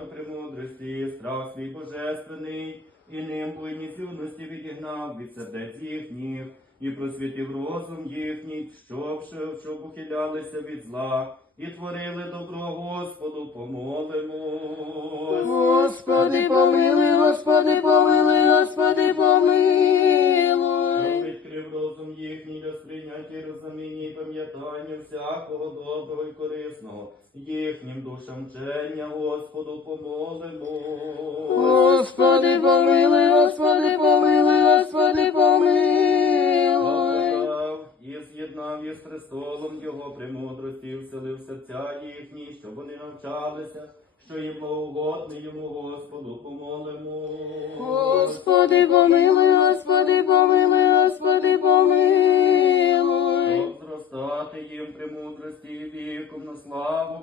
премудрості, страх свій божественний, і ним буйні з відігнав від сердець їхніх, і просвітив розум їхній, щоб, щоб, ухилялися від зла, і творили добро Господу, помолимось. Всякого доброго і корисного, їхнім душам вчення, Господу, помолимо. Господи, помилуй, Господи, помилуй, Господи. Благодав І з'єднав їх з престолом Його премудрості, вселив серця їхні, щоб вони навчалися, що їм благогодне йому, Господу, помолимо. Господи, помилуй, премудрості віком на славу